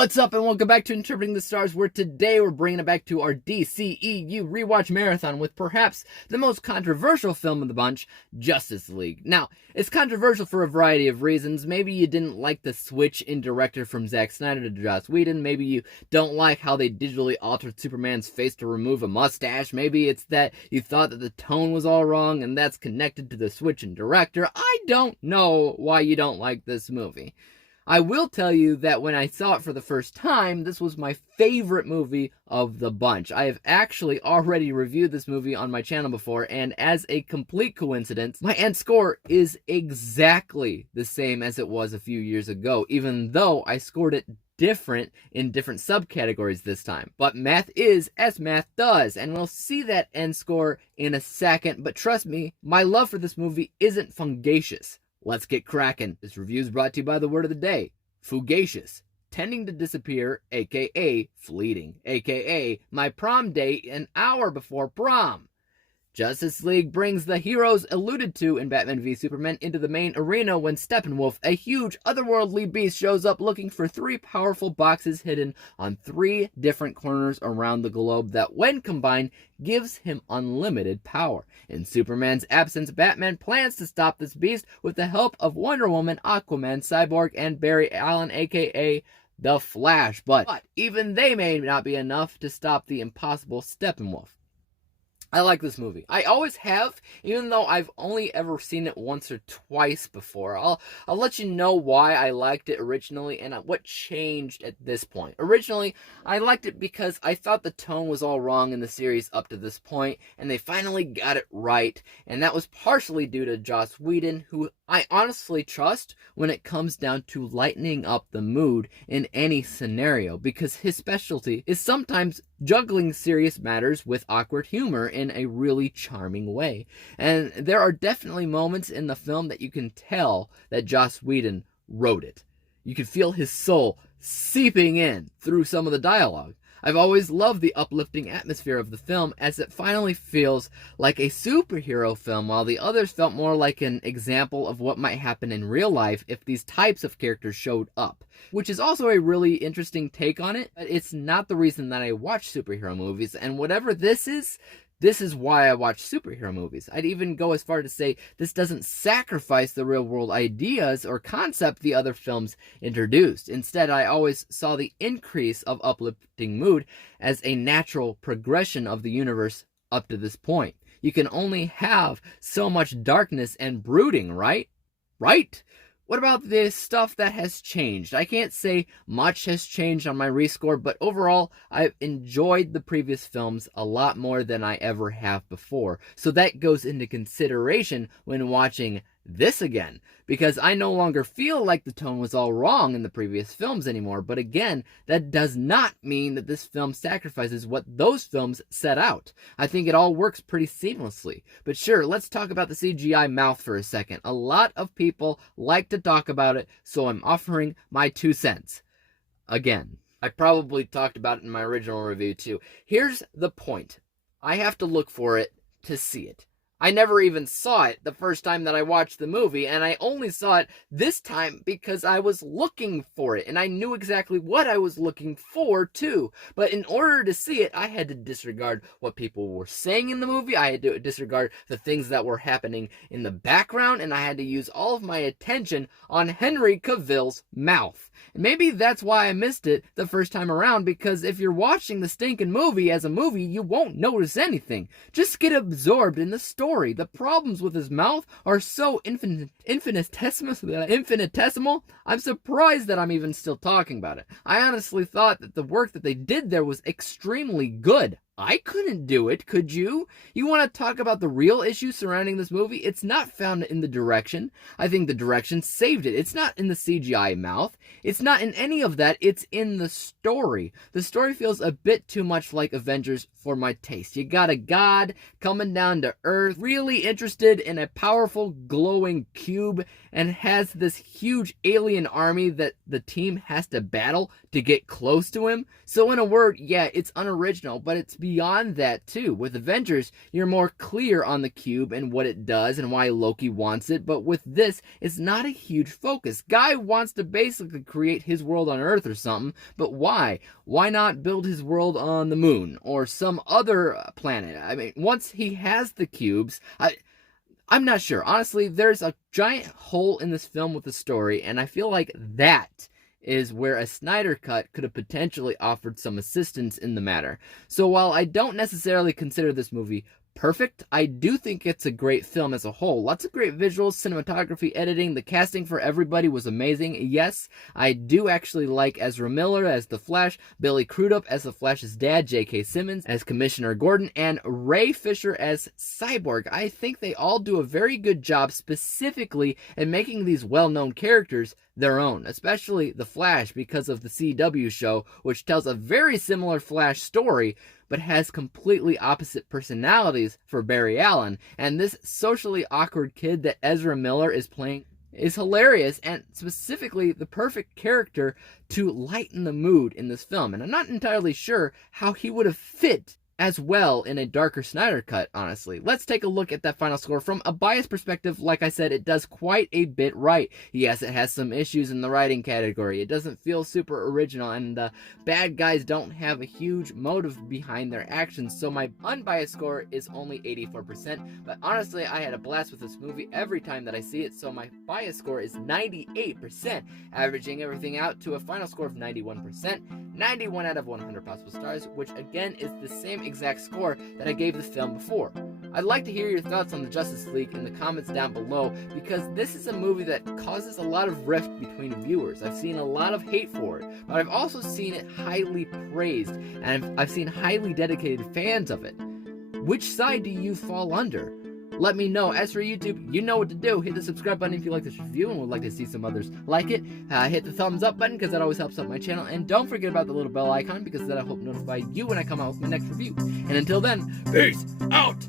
What's up and welcome back to Interpreting the Stars, where today we're bringing it back to our DCEU Rewatch Marathon with perhaps the most controversial film of the bunch, Justice League. Now, it's controversial for a variety of reasons. Maybe you didn't like the switch in director from Zack Snyder to Joss Whedon. Maybe you don't like how they digitally altered Superman's face to remove a mustache. Maybe it's that you thought that the tone was all wrong and that's connected to the switch in director. I don't know why you don't like this movie. I will tell you that when I saw it for the first time, this was my favorite movie of the bunch. I have actually already reviewed this movie on my channel before, and as a complete coincidence, my end score is exactly the same as it was a few years ago, even though I scored it different in different subcategories this time. But math is as math does, and we'll see that end score in a second, but trust me, my love for this movie isn't fungacious. Let's get cracking. This review is brought to you by the word of the day, fugacious, tending to disappear, aka fleeting, aka my prom date an hour before prom. Justice League brings the heroes alluded to in Batman v Superman into the main arena when Steppenwolf, a huge otherworldly beast, shows up looking for 3 powerful boxes hidden on 3 different corners around the globe that, when combined, gives him unlimited power. In Superman's absence, Batman plans to stop this beast with the help of Wonder Woman, Aquaman, Cyborg, and Barry Allen, aka The Flash. But even they may not be enough to stop the impossible Steppenwolf. I like this movie. I always have, even though I've only ever seen it once or twice before. I'll let you know why I liked it originally and what changed at this point. Originally, I liked it because I thought the tone was all wrong in the series up to this point, and they finally got it right, and that was partially due to Joss Whedon, who I honestly trust when it comes down to lightening up the mood in any scenario, because his specialty is sometimes juggling serious matters with awkward humor in a really charming way. And there are definitely moments in the film that you can tell that Joss Whedon wrote it. You can feel his soul seeping in through some of the dialogue. I've always loved the uplifting atmosphere of the film, as it finally feels like a superhero film, while the others felt more like an example of what might happen in real life if these types of characters showed up. Which is also a really interesting take on it, but it's not the reason that I watch superhero movies, and whatever this is why I watch superhero movies. I'd even go as far to say this doesn't sacrifice the real-world ideas or concept the other films introduced. Instead, I always saw the increase of uplifting mood as a natural progression of the universe up to this point. You can only have so much darkness and brooding, right? Right? What about this stuff that has changed? I can't say much has changed on my rescore, but overall, I've enjoyed the previous films a lot more than I ever have before. So that goes into consideration when watching this again, because I no longer feel like the tone was all wrong in the previous films anymore. But again, that does not mean that this film sacrifices what those films set out. I think it all works pretty seamlessly. But sure, let's talk about the CGI mouth for a second. A lot of people like to talk about it, so I'm offering my 2 cents. Again, I probably talked about it in my original review too. Here's the point. I have to look for it to see it. I never even saw it the first time that I watched the movie, and I only saw it this time because I was looking for it, and I knew exactly what I was looking for, too. But in order to see it, I had to disregard what people were saying in the movie, I had to disregard the things that were happening in the background, and I had to use all of my attention on Henry Cavill's mouth. And maybe that's why I missed it the first time around, because if you're watching the stinking movie as a movie, you won't notice anything. Just get absorbed in the story. The problems with his mouth are so infinitesimal, I'm surprised that I'm even still talking about it. I honestly thought that the work that they did there was extremely good. I couldn't do it, could you? You want to talk about the real issue surrounding this movie? It's not found in the direction. I think the direction saved it. It's not in the CGI mouth. It's not in any of that. It's in the story. The story feels a bit too much like Avengers for my taste. You got a god coming down to Earth, really interested in a powerful glowing cube, and has this huge alien army that the team has to battle to get close to him. So in a word, yeah, it's unoriginal, but it's beyond that too. With Avengers, you're more clear on the cube and what it does and why Loki wants it, but with this, it's not a huge focus. Guy wants to basically create his world on Earth or something, but why? Why not build his world on the moon or some other planet? I mean, once he has the cubes, I'm not sure. Honestly, there's a giant hole in this film with the story, and I feel like that is where a Snyder Cut could have potentially offered some assistance in the matter. So while I don't necessarily consider this movie perfect, I do think it's a great film as a whole. Lots of great visuals, cinematography, editing. The casting for everybody was amazing. Yes, I do actually like Ezra Miller as the Flash, Billy Crudup as the Flash's dad, J.K. Simmons as Commissioner Gordon, and Ray Fisher as Cyborg. I think they all do a very good job specifically in making these well-known characters their own, especially the Flash because of the CW show, which tells a very similar Flash story, but has completely opposite personalities for Barry Allen. And this socially awkward kid that Ezra Miller is playing is hilarious and specifically the perfect character to lighten the mood in this film. And I'm not entirely sure how he would have fit as well in a darker Snyder Cut, honestly. Let's take a look at that final score. From a biased perspective, like I said, it does quite a bit right. Yes, it has some issues in the writing category. It doesn't feel super original, and the bad guys don't have a huge motive behind their actions, so my unbiased score is only 84%. But honestly, I had a blast with this movie every time that I see it, so my bias score is 98%, averaging everything out to a final score of 91%. 91 out of 100 possible stars, which again is the same exact score that I gave the film before. I'd like to hear your thoughts on the Justice League in the comments down below, because this is a movie that causes a lot of rift between viewers. I've seen a lot of hate for it, but I've also seen it highly praised, and I've seen highly dedicated fans of it. Which side do you fall under? Let me know. As for YouTube, you know what to do. Hit the subscribe button if you like this review and would like to see some others like it. Hit the thumbs up button because that always helps out my channel. And don't forget about the little bell icon because that'll help notify you when I come out with my next review. And until then, peace out!